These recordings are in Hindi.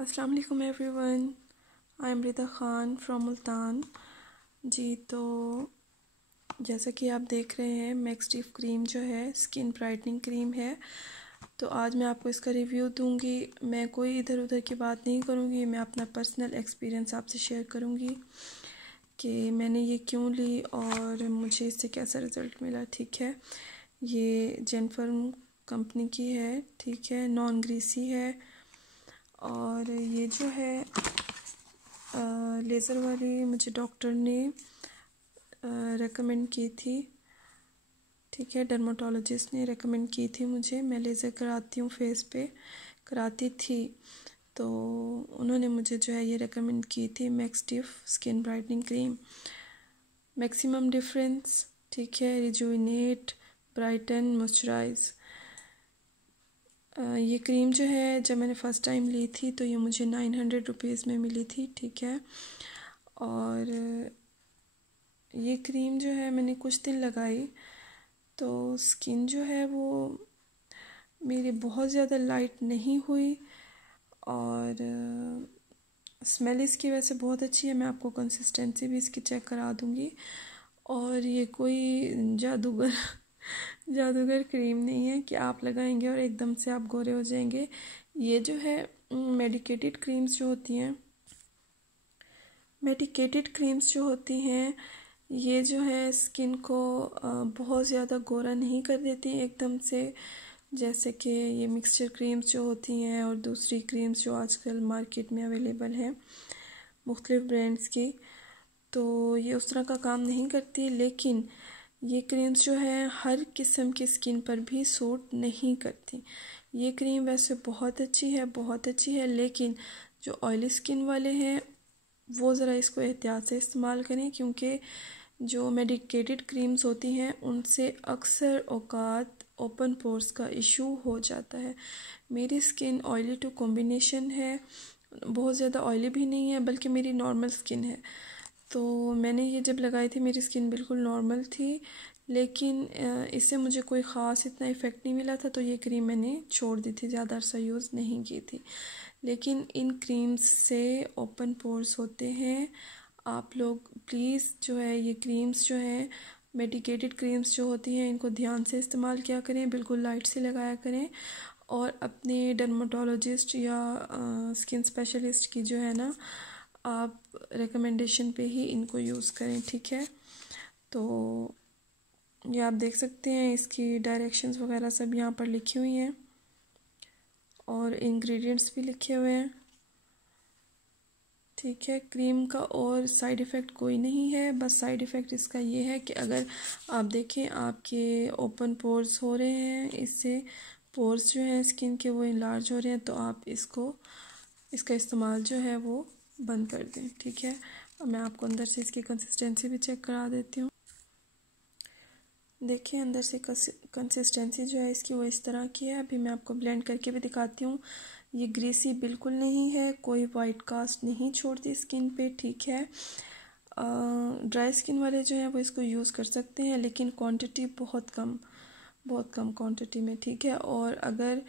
अस्सलाम वालेकुम everyone, I am Rida Khan from Multan. जी तो जैसा कि आप देख रहे हैं, मैक्सटिफ क्रीम जो है स्किन ब्राइटनिंग क्रीम है। तो आज मैं आपको इसका रिव्यू दूंगी। मैं कोई इधर उधर की बात नहीं करूंगी, मैं अपना पर्सनल एक्सपीरियंस आपसे शेयर करूंगी कि मैंने ये क्यों ली और मुझे इससे कैसा रिज़ल्ट मिला। ठीक है, ये जेनफर्म कंपनी की है, ठीक है, नॉन ग्रीसी है। और ये जो है लेज़र वाली मुझे डॉक्टर ने रेकमेंड की थी, ठीक है, डर्माटोलॉजिस्ट ने रेकमेंड की थी मुझे। मैं लेज़र कराती हूँ, फेस पे कराती थी, तो उन्होंने मुझे जो है ये रेकमेंड की थी मैक्सटिफ skin brightening cream. Maximum difference, ठीक है, रिजुविनेट, ब्राइटन, मॉइस्चराइज। ये क्रीम जो है जब मैंने फ़र्स्ट टाइम ली थी तो ये मुझे 900 रुपीज़ में मिली थी, ठीक है। और ये क्रीम जो है मैंने कुछ दिन लगाई तो स्किन जो है वो मेरी बहुत ज़्यादा लाइट नहीं हुई और स्मेल इसकी वैसे बहुत अच्छी है। मैं आपको कंसिस्टेंसी भी इसकी चेक करा दूँगी। और ये कोई जादूगर क्रीम नहीं है कि आप लगाएंगे और एकदम से आप गोरे हो जाएंगे। ये जो है मेडिकेटेड क्रीम्स जो होती हैं ये जो है स्किन को बहुत ज़्यादा गोरा नहीं कर देती एकदम से, जैसे कि ये मिक्सचर क्रीम्स जो होती हैं और दूसरी क्रीम्स जो आजकल मार्केट में अवेलेबल हैं मुख्तलिफ ब्रांड्स की। तो ये उस तरह का काम नहीं करती, लेकिन ये क्रीम्स जो है हर किस्म की स्किन पर भी सूट नहीं करती। ये क्रीम वैसे बहुत अच्छी है, लेकिन जो ऑयली स्किन वाले हैं वो ज़रा इसको एहतियात से इस्तेमाल करें, क्योंकि जो मेडिकेटेड क्रीम्स होती हैं उनसे अक्सर औकात ओपन पोर्स का इशू हो जाता है। मेरी स्किन ऑयली टू कॉम्बिनेशन है, बहुत ज़्यादा ऑयली भी नहीं है बल्कि मेरी नॉर्मल स्किन है। तो मैंने ये जब लगाई थी मेरी स्किन बिल्कुल नॉर्मल थी, लेकिन इससे मुझे कोई ख़ास इतना इफ़ेक्ट नहीं मिला था, तो ये क्रीम मैंने छोड़ दी थी, ज़्यादा अरसा यूज़ नहीं की थी। लेकिन इन क्रीम्स से ओपन पोर्स होते हैं। आप लोग प्लीज़ जो है ये क्रीम्स जो हैं मेडिकेटेड क्रीम्स जो होती हैं इनको ध्यान से इस्तेमाल किया करें, बिल्कुल लाइट से लगाया करें और अपने डर्माटोलॉजिस्ट या स्किन स्पेशलिस्ट की जो है ना आप रिकमेंडेशन पे ही इनको यूज़ करें, ठीक है। तो ये आप देख सकते हैं, इसकी डायरेक्शंस वगैरह सब यहाँ पर लिखी हुई हैं और इंग्रेडिएंट्स भी लिखे हुए हैं, ठीक है। क्रीम का और साइड इफ़ेक्ट कोई नहीं है, बस साइड इफ़ेक्ट इसका ये है कि अगर आप देखें आपके ओपन पोर्स हो रहे हैं, इससे पोर्स जो हैं स्किन के वो इनलार्ज हो रहे हैं, तो आप इसका इस्तेमाल जो है वो बंद कर दें, ठीक है। और मैं आपको अंदर से इसकी कंसिस्टेंसी भी चेक करा देती हूँ। देखिए अंदर से कंसिस्टेंसी जो है इसकी वो इस तरह की है। अभी मैं आपको ब्लेंड करके भी दिखाती हूँ। ये ग्रीसी बिल्कुल नहीं है, कोई वाइट कास्ट नहीं छोड़ती स्किन पे, ठीक है। ड्राई स्किन वाले जो हैं वो इसको यूज़ कर सकते हैं, लेकिन क्वांटिटी बहुत कम क्वांटिटी में, ठीक है। और अगर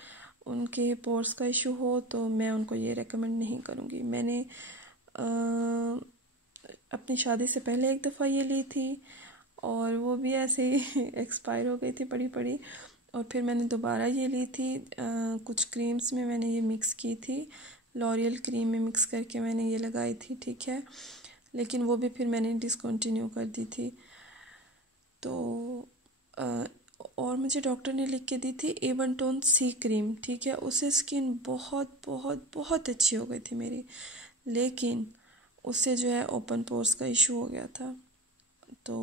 उनके पोर्स का इशू हो तो मैं उनको ये रेकमेंड नहीं करूँगी। मैंने अपनी शादी से पहले एक दफ़ा ये ली थी और वो भी ऐसे ही एक्सपायर हो गई थी पड़ी और फिर मैंने दोबारा ये ली थी। कुछ क्रीम्स में मैंने ये मिक्स की थी, लॉरियल क्रीम में मिक्स करके मैंने ये लगाई थी, ठीक है। लेकिन वो भी फिर मैंने डिसकंटिन्यू कर दी थी। तो और मुझे डॉक्टर ने लिख के दी थी A1 टोन सी क्रीम, ठीक है। उससे स्किन बहुत अच्छी हो गई थी मेरी, लेकिन उससे जो है ओपन पोर्स का इशू हो गया था। तो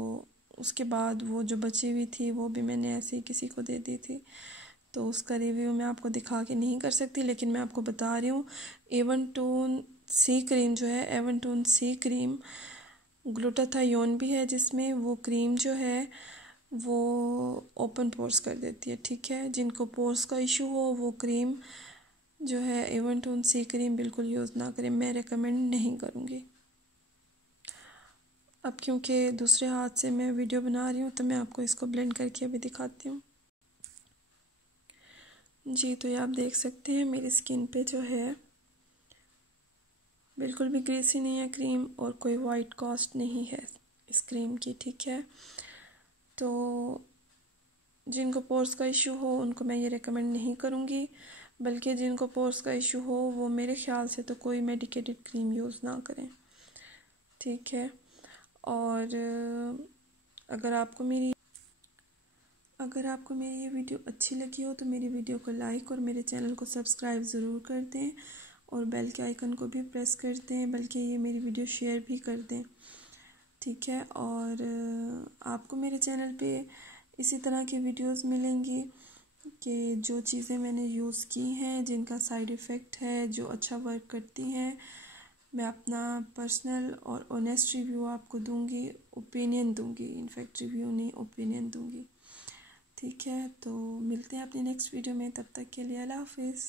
उसके बाद वो जो बची हुई थी वो भी मैंने ऐसे ही किसी को दे दी थी, तो उसका रिव्यू मैं आपको दिखा के नहीं कर सकती, लेकिन मैं आपको बता रही हूँ A1 टोन सी क्रीम जो है, A1 टोन सी क्रीम ग्लूटाथायोन भी है जिसमें, वो क्रीम जो है वो ओपन पोर्स कर देती है, ठीक है। जिनको पोर्स का इशू हो वो क्रीम जो है A1 टोन सी क्रीम बिल्कुल यूज़ ना करें, मैं रेकमेंड नहीं करूँगी। अब क्योंकि दूसरे हाथ से मैं वीडियो बना रही हूँ तो मैं आपको इसको ब्लेंड करके अभी दिखाती हूँ। जी तो ये आप देख सकते हैं मेरी स्किन पे जो है बिल्कुल भी ग्रीसी नहीं है क्रीम और कोई वाइट कास्ट नहीं है इस क्रीम की, ठीक है। तो जिनको पोर्स का इशू हो उनको मैं ये रेकमेंड नहीं करूँगी, बल्कि जिनको पोर्स का इशू हो वो मेरे ख्याल से तो कोई मेडिकेटेड क्रीम यूज़ ना करें, ठीक है। और अगर आपको मेरी ये वीडियो अच्छी लगी हो तो मेरी वीडियो को लाइक और मेरे चैनल को सब्सक्राइब ज़रूर कर दें और बेल के आइकन को भी प्रेस कर दें, बल्कि ये मेरी वीडियो शेयर भी कर दें, ठीक है। और आपको मेरे चैनल पे इसी तरह की वीडियोस मिलेंगी कि जो चीज़ें मैंने यूज़ की हैं, जिनका साइड इफ़ेक्ट है, जो अच्छा वर्क करती हैं, मैं अपना पर्सनल और ऑनेस्ट रिव्यू आपको दूंगी, ओपिनियन दूंगी, इनफैक्ट रिव्यू नहीं ओपिनियन दूंगी, ठीक है। तो मिलते हैं अपनी नेक्स्ट वीडियो में, तब तक के लिए अल्लाह हाफिज़।